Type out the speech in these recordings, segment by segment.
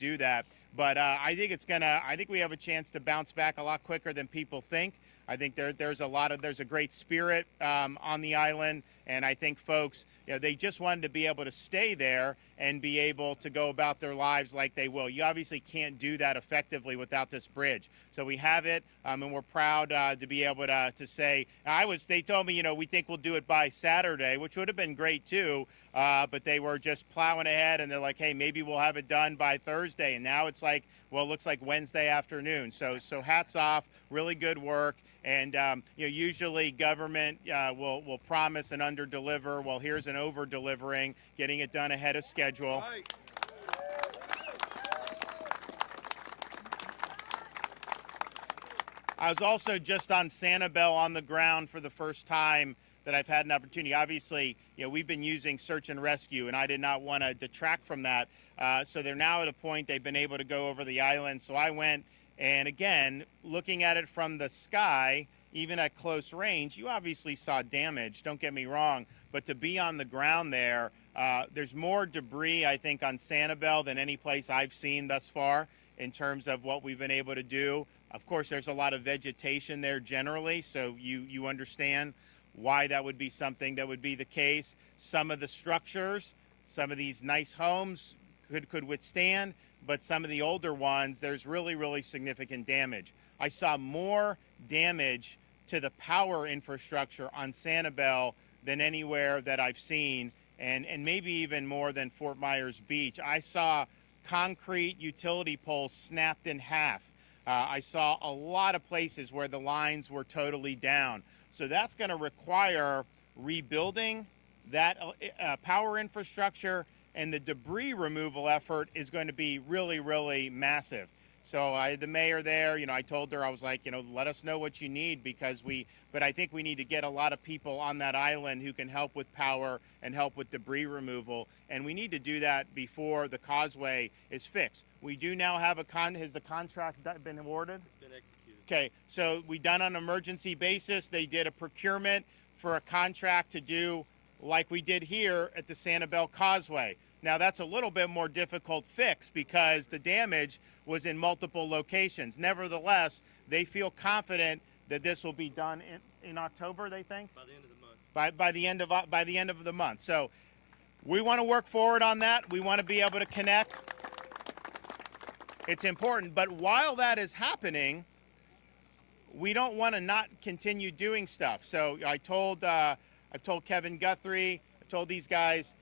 do that. But I think we have a chance to bounce back a lot quicker than people think. I think there's a great spirit on the island, and I think folks, they just wanted to be able to stay there and be able to go about their lives like they will. You obviously can't do that effectively without this bridge. So we have it, and we're proud to be able to say, they told me, we think we'll do it by Saturday, which would have been great too, but they were just plowing ahead, and they're like, hey, maybe we'll have it done by Thursday. And now it's like, well, it looks like Wednesday afternoon. So hats off, really good work. And usually government will promise and under-deliver. Well, here's an over-delivering, getting it done ahead of schedule. Right. I was also just on Sanibel on the ground for the first time that I've had an opportunity. Obviously, we've been using search and rescue, and I did not want to detract from that. So they're now at a point they've been able to go over the island. So I went, and again, looking at it from the sky, even at close range, you obviously saw damage, don't get me wrong, but to be on the ground there, there's more debris, I think, on Sanibel than any place I've seen thus far in terms of what we've been able to do. Of course, there's a lot of vegetation there generally, so you understand why that would be something that would be the case. Some of the structures, some of these nice homes could withstand, but some of the older ones, there's really, really significant damage. I saw more damage to the power infrastructure on Sanibel than anywhere that I've seen, and maybe even more than Fort Myers Beach. I saw concrete utility poles snapped in half. I saw a lot of places where the lines were totally down. So that's going to require rebuilding that power infrastructure, and the debris removal effort is going to be really, really massive. So I had the mayor there, I told her, I was like, let us know what you need, but I think we need to get a lot of people on that island who can help with power and help with debris removal. And we need to do that before the causeway is fixed. We do now have has the contract been awarded? It's been executed. Okay, so we done on an emergency basis. They did a procurement for a contract to do like we did here at the Sanibel Causeway. Now that's a little bit more difficult fix because the damage was in multiple locations. Nevertheless, they feel confident that this will be done in October, they think? By the end of the month. By the end of the month. So we want to work forward on that. We want to be able to connect. It's important, but while that is happening, we don't want to not continue doing stuff. So I've told Kevin Guthrie, I've told these guys,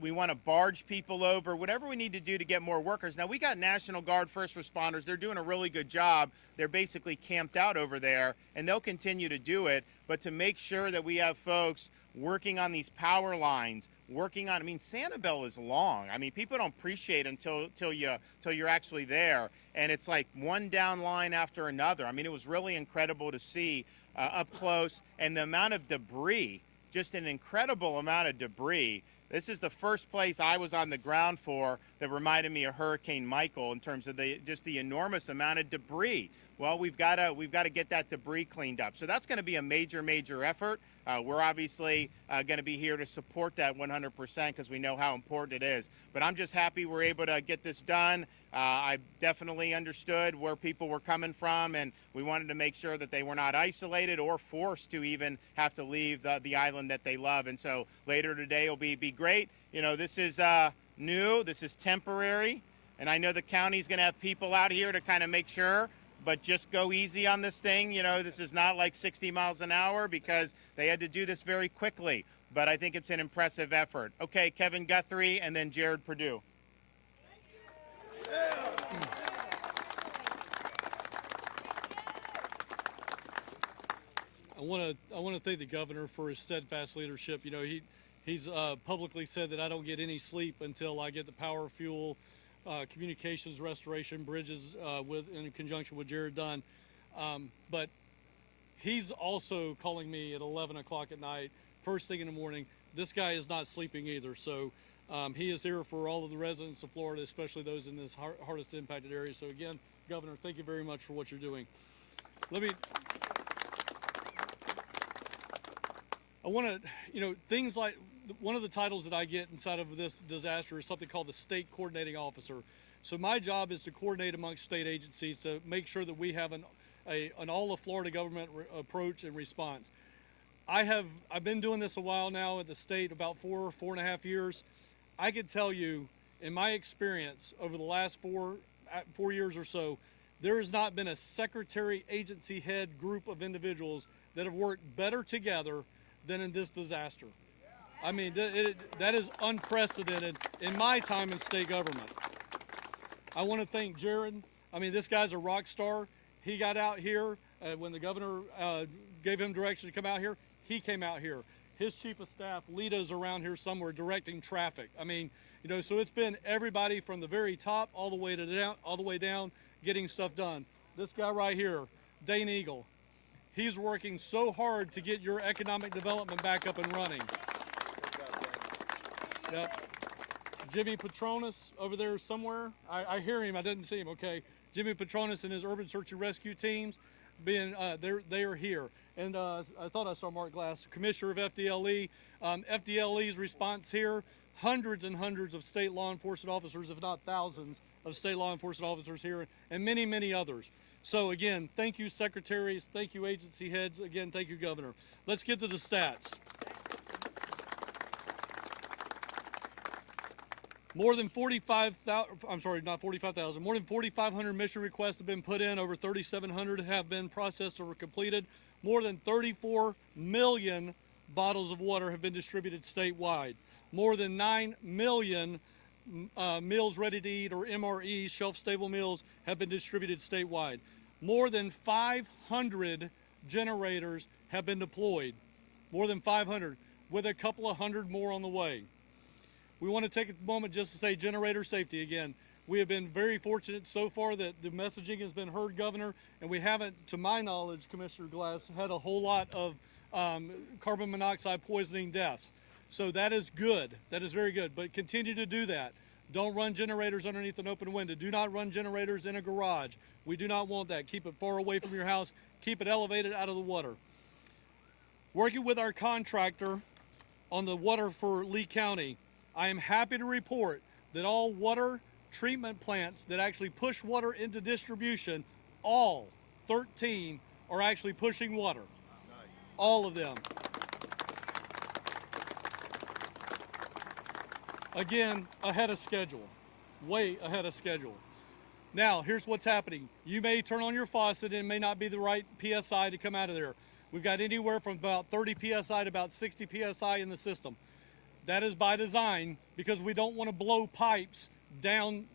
we want to barge people over, whatever we need to do to get more workers. Now, we got National Guard first responders. They're doing a really good job. They're basically camped out over there, and they'll continue to do it. But to make sure that we have folks working on these power lines, Sanibel is long. People don't appreciate it until you're actually there. And it's like one down line after another. It was really incredible to see up close, and the amount of debris, just an incredible amount of debris. This is the first place I was on the ground for that reminded me of Hurricane Michael in terms of just the enormous amount of debris. Well, we've got to get that debris cleaned up. So that's going to be a major, major effort. We're obviously going to be here to support that 100% because we know how important it is. But I'm just happy we're able to get this done. I definitely understood where people were coming from, and we wanted to make sure that they were not isolated or forced to even have to leave the island that they love. And so later today will be great. This is new. This is temporary. And I know the county's going to have people out here to kind of make sure. But just go easy on this thing. This is not like 60 miles an hour because they had to do this very quickly. But I think it's an impressive effort. Okay, Kevin Guthrie and then Jared Perdue. I want to thank the governor for his steadfast leadership. He's publicly said that I don't get any sleep until I get the power, fuel, communications restoration, bridges in conjunction with Jared done. But he's also calling me at 11 o'clock at night, first thing in the morning. This guy is not sleeping either. So he is here for all of the residents of Florida, especially those in this hardest impacted area. So again, Governor, thank you very much for what you're doing. I want to, things like, one of the titles that I get inside of this disaster is something called the State Coordinating Officer. So my job is to coordinate amongst state agencies to make sure that we have an all of Florida government approach and response. I've been doing this a while now at the state, about 4.5 years. I could tell you, in my experience over the last 4 years or so, there has not been a secretary, agency head group of individuals that have worked better together than in this disaster. I mean, that is unprecedented in my time in state government. I want to thank Jared. I mean, this guy's a rock star. He got out here when the governor gave him direction to come out here. He came out here. His chief of staff, Lita's around here somewhere directing traffic. I mean, you know, so it's been everybody from the very top all the way down, getting stuff done. This guy right here, Dane Eagle, he's working so hard to get your economic development back up and running. Yep. Jimmy Petronas over there somewhere. I hear him. I didn't see him. Okay. Jimmy Petronas and his urban search and rescue teams, they are here. And I thought I saw Mark Glass, Commissioner of FDLE. FDLE's response here, hundreds and hundreds of state law enforcement officers, if not thousands of state law enforcement officers here, and many, many others. So again, thank you, secretaries. Thank you, agency heads. Again, thank you, Governor. Let's get to the stats. More than 4,500 mission requests have been put in. Over 3,700 have been processed or completed. More than 34 million bottles of water have been distributed statewide. More than 9 million meals ready to eat, or MREs, shelf-stable meals, have been distributed statewide. More than 500 generators have been deployed. More than 500, with a couple of hundred more on the way. We want to take a moment just to say generator safety again. We have been very fortunate so far that the messaging has been heard, Governor, and we haven't, to my knowledge, Commissioner Glass, had a whole lot of carbon monoxide poisoning deaths. So that is good. That is very good. But continue to do that. Don't run generators underneath an open window. Do not run generators in a garage. We do not want that. Keep it far away from your house. Keep it elevated out of the water. Working with our contractor on the water for Lee County, I am happy to report that all water treatment plants that actually push water into distribution, all 13 are actually pushing water. All of them. Again, ahead of schedule, way ahead of schedule. Now, here's what's happening. You may turn on your faucet and it may not be the right PSI to come out of there. We've got anywhere from about 30 PSI to about 60 PSI in the system. That is by design because we don't want to blow pipes down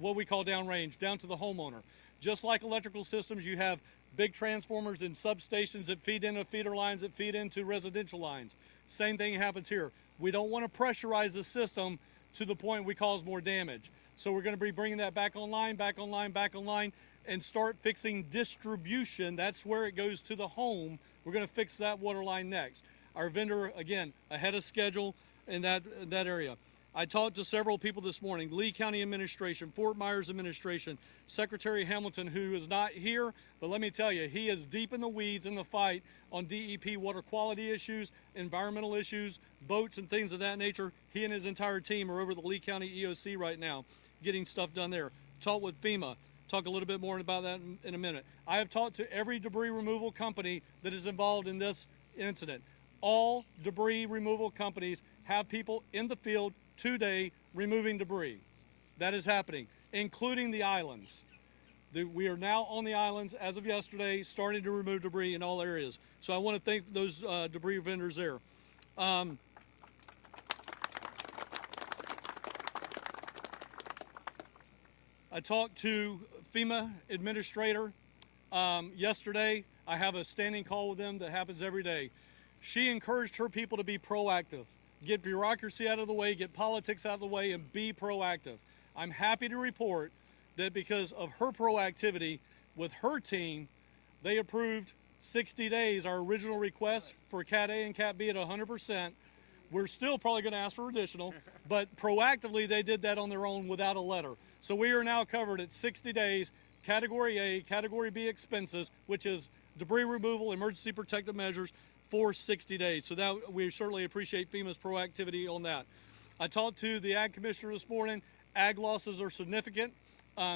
what we call downrange, down to the homeowner. Just like electrical systems, you have big transformers and substations that feed into feeder lines that feed into residential lines. Same thing happens here. We don't want to pressurize the system to the point we cause more damage. So we're going to be bringing that back online, and start fixing distribution. That's where it goes to the home. We're going to fix that water line next. Our vendor, again, ahead of schedule in that area. I talked to several people this morning, Lee County Administration, Fort Myers Administration, Secretary Hamilton, who is not here, but let me tell you, he is deep in the weeds in the fight on DEP water quality issues, environmental issues, boats and things of that nature. He and his entire team are over the Lee County EOC right now, getting stuff done there. Talked with FEMA. Talk a little bit more about that in a minute. I have talked to every debris removal company that is involved in this incident. All debris removal companies have people in the field today removing debris. That is happening, including the islands. We are now on the islands as of yesterday, starting to remove debris in all areas. So I want to thank those debris vendors there. I talked to FEMA administrator yesterday. I have a standing call with them that happens every day. She encouraged her people to be proactive. Get bureaucracy out of the way, get politics out of the way, and be proactive. I'm happy to report that because of her proactivity with her team, they approved 60 days, our original request for Cat A and Cat B at 100%. We're still probably going to ask for additional, but proactively they did that on their own without a letter. So we are now covered at 60 days, Category A, Category B expenses, which is debris removal, emergency protective measures, for 60 days. So that we certainly appreciate FEMA's proactivity on that. I talked to the Ag Commissioner this morning. Ag losses are significant.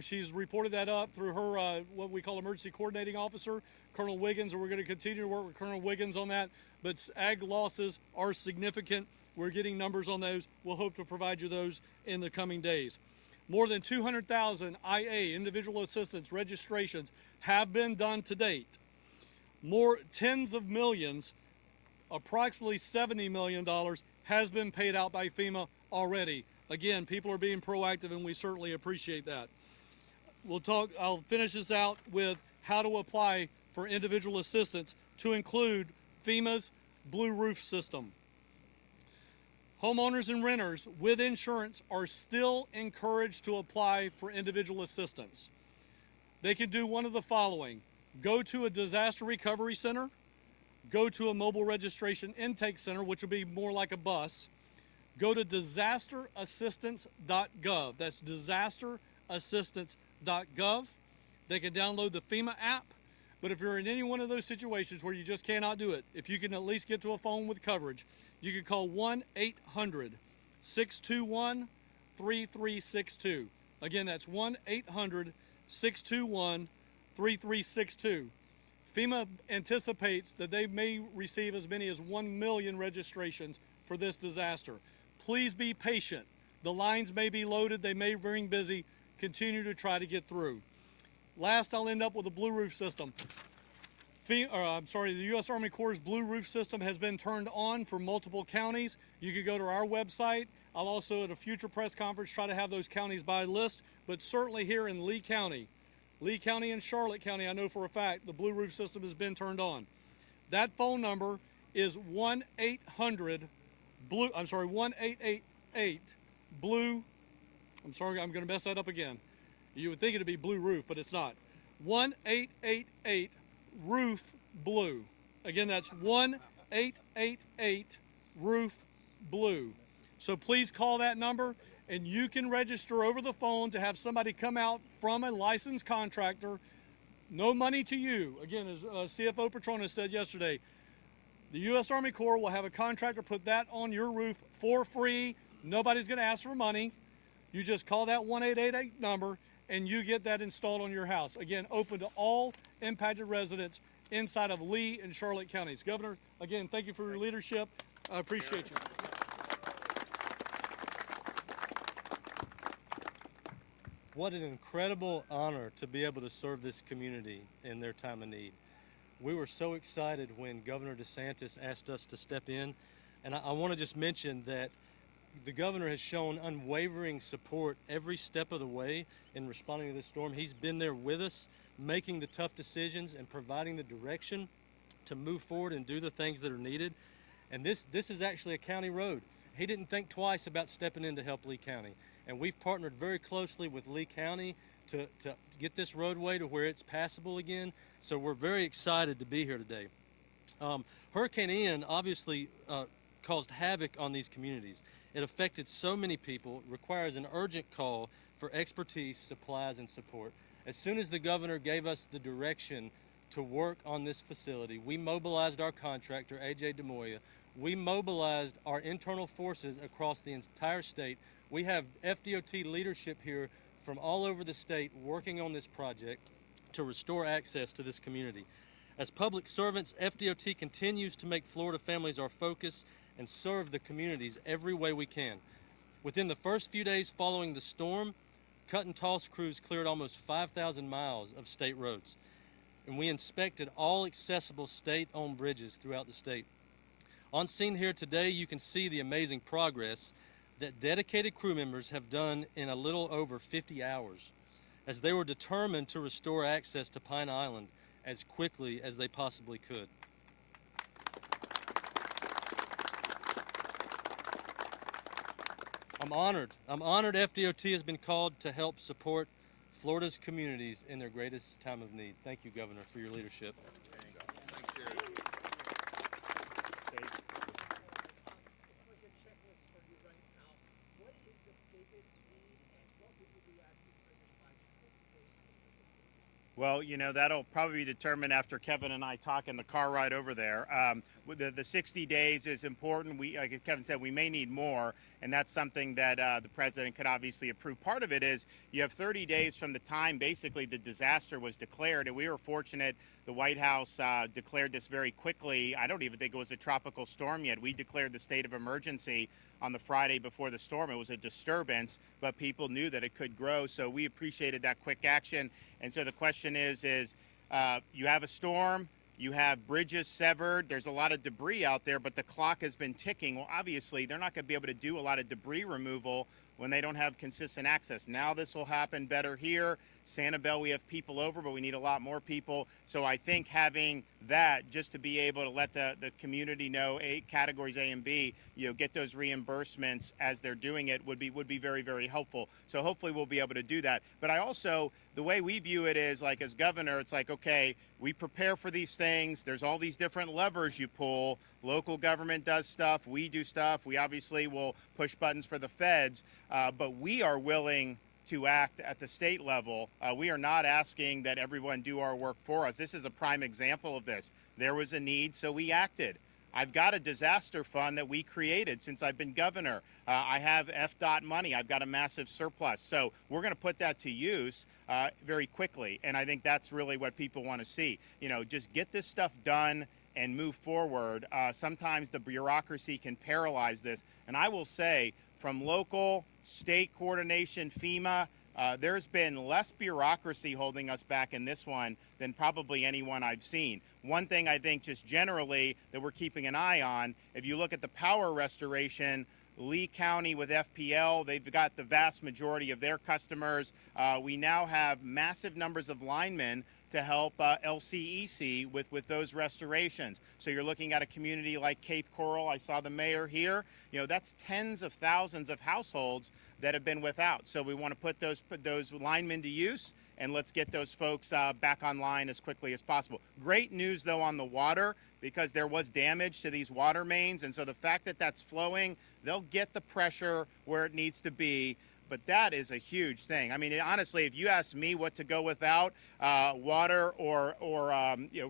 She's reported that up through her, what we call emergency coordinating officer, Colonel Wiggins, and we're going to continue to work with Colonel Wiggins on that. But ag losses are significant. We're getting numbers on those. We'll hope to provide you those in the coming days. More than 200,000 IA, individual assistance registrations, have been done to date. More tens of millions, approximately $70 million, has been paid out by FEMA already. Again, people are being proactive, and we certainly appreciate that. I'll finish this out with how to apply for individual assistance to include FEMA's Blue Roof system. Homeowners and renters with insurance are still encouraged to apply for individual assistance. They can do one of the following: go to a disaster recovery center, go to a mobile registration intake center, which would be more like a bus, go to disasterassistance.gov. That's disasterassistance.gov. They can download the FEMA app, but if you're in any one of those situations where you just cannot do it, if you can at least get to a phone with coverage, you can call 1-800-621-3362. Again, that's 1-800-621-3362. FEMA anticipates that they may receive as many as 1 million registrations for this disaster. Please be patient. The lines may be loaded, they may ring busy. Continue to try to get through. Last, I'll end up with the Blue Roof system. The U.S. Army Corps' Blue Roof system has been turned on for multiple counties. You can go to our website. I'll also, at a future press conference, try to have those counties by list, but certainly here in Lee County and Charlotte County, I know for a fact the Blue Roof system has been turned on. That phone number is 1-888-BLUE. I'm sorry, I'm going to mess that up again. You would think it'd be Blue Roof, but it's not. 1-888-ROOF-BLUE. Again, that's 1-888-ROOF-BLUE. So please call that number, and you can register over the phone to have somebody come out from a licensed contractor. No money to you. Again, as CFO Petronas said yesterday, the U.S. Army Corps will have a contractor put that on your roof for free. Nobody's going to ask for money. You just call that 1-888 number, and you get that installed on your house. Again, open to all impacted residents inside of Lee and Charlotte counties. Governor, again, thank you for your leadership. I appreciate you. What an incredible honor to be able to serve this community in their time of need. We were so excited when Governor DeSantis asked us to step in, and I want to just mention that the governor has shown unwavering support every step of the way in responding to this storm. He's been there with us, making the tough decisions and providing the direction to move forward and do the things that are needed. And this is actually a county road. He didn't think twice about stepping in to help Lee County. And we've partnered very closely with Lee County to get this roadway to where it's passable again. So we're very excited to be here today. Hurricane Ian obviously caused havoc on these communities. It affected so many people, requires an urgent call for expertise, supplies, and support. As soon as the governor gave us the direction to work on this facility, we mobilized our contractor, AJ DeMoya. We mobilized our internal forces across the entire state. We have FDOT leadership here from all over the state working on this project to restore access to this community. As public servants, FDOT continues to make Florida families our focus and serve the communities every way we can. Within the first few days following the storm, cut and toss crews cleared almost 5,000 miles of state roads, and we inspected all accessible state-owned bridges throughout the state. On scene here today, you can see the amazing progress that dedicated crew members have done in a little over 50 hours, as they were determined to restore access to Pine Island as quickly as they possibly could. I'm honored FDOT has been called to help support Florida's communities in their greatest time of need. Thank you, Governor, for your leadership. Well, that'll probably be determined after Kevin and I talk in the car ride over there. The 60 days is important. Like Kevin said, we may need more, and that's something that the president could obviously approve. Part of it is you have 30 days from the time basically the disaster was declared, and we were fortunate the White House declared this very quickly. I don't even think it was a tropical storm yet. We declared the state of emergency on the Friday before the storm. It was a disturbance, but people knew that it could grow, so we appreciated that quick action. And so the question is you have a storm, you have bridges severed, there's a lot of debris out there, but the clock has been ticking. Well, obviously, they're not going to be able to do a lot of debris removal when they don't have consistent access. Now this will happen better here. Sanibel, we have people over, but we need a lot more people. So I think having that, just to be able to let the community know categories A and B, get those reimbursements as they're doing it would be very, very helpful. So hopefully we'll be able to do that. But I also, the way we view it is like as governor, it's like, okay, we prepare for these things. There's all these different levers you pull. Local government does stuff. We do stuff. We obviously will push buttons for the feds, but we are willing to act at the state level. We are not asking that everyone do our work for us. This is a prime example of this. There was a need, so we acted. I've got a disaster fund that we created since I've been governor. I have FDOT money. I've got a massive surplus. So we're going to put that to use very quickly. And I think that's really what people want to see. Just get this stuff done and move forward. Sometimes the bureaucracy can paralyze this. And I will say, from local, state coordination, FEMA, there's been less bureaucracy holding us back in this one than probably anyone I've seen. One thing I think just generally that we're keeping an eye on, if you look at the power restoration, Lee County with FPL, they've got the vast majority of their customers. We now have massive numbers of linemen to help LCEC with those restorations. So you're looking at a community like Cape Coral. I saw the mayor here. That's tens of thousands of households that have been without. So we want to put those linemen to use, and let's get those folks back online as quickly as possible. Great news, though, on the water, because there was damage to these water mains, and so the fact that that's flowing, they'll get the pressure where it needs to be. But that is a huge thing. I mean, honestly, if you ask me what to go without, water or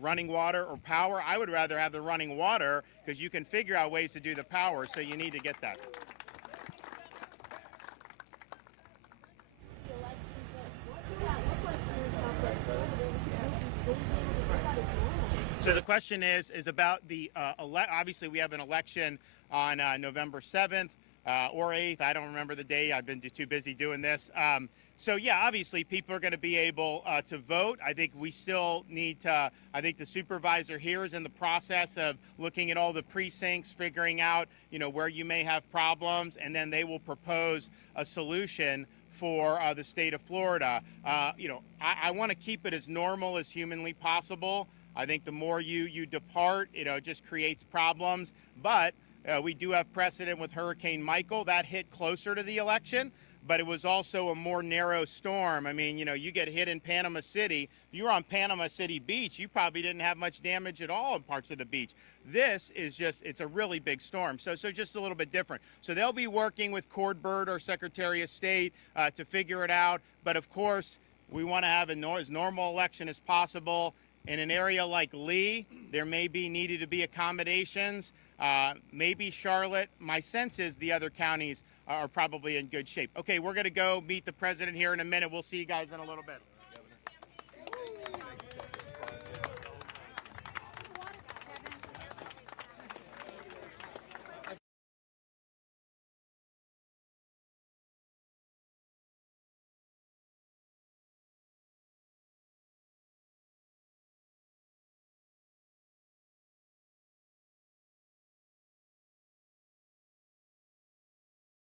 running water or power, I would rather have the running water because you can figure out ways to do the power, so you need to get that. So the question is about the obviously we have an election on November 7th. Or 8th, I don't remember the day. I've been too busy doing this. So yeah, obviously people are going to be able to vote. I think we still need to, I think the supervisor here is in the process of looking at all the precincts, figuring out, where you may have problems, and then they will propose a solution for the state of Florida. I want to keep it as normal as humanly possible. I think the more you depart, it just creates problems. But we do have precedent with Hurricane Michael. That hit closer to the election, but it was also a more narrow storm. I mean, you get hit in Panama City. If you were on Panama City Beach, you probably didn't have much damage at all in parts of the beach. This is it's a really big storm, so just a little bit different. So they'll be working with Cordbird, our Secretary of State, to figure it out. But of course, we want to have as normal election as possible. In an area like Lee, there may be needed to be accommodations. Maybe Charlotte. My sense is the other counties are probably in good shape. Okay, we're going to go meet the president here in a minute. We'll see you guys in a little bit.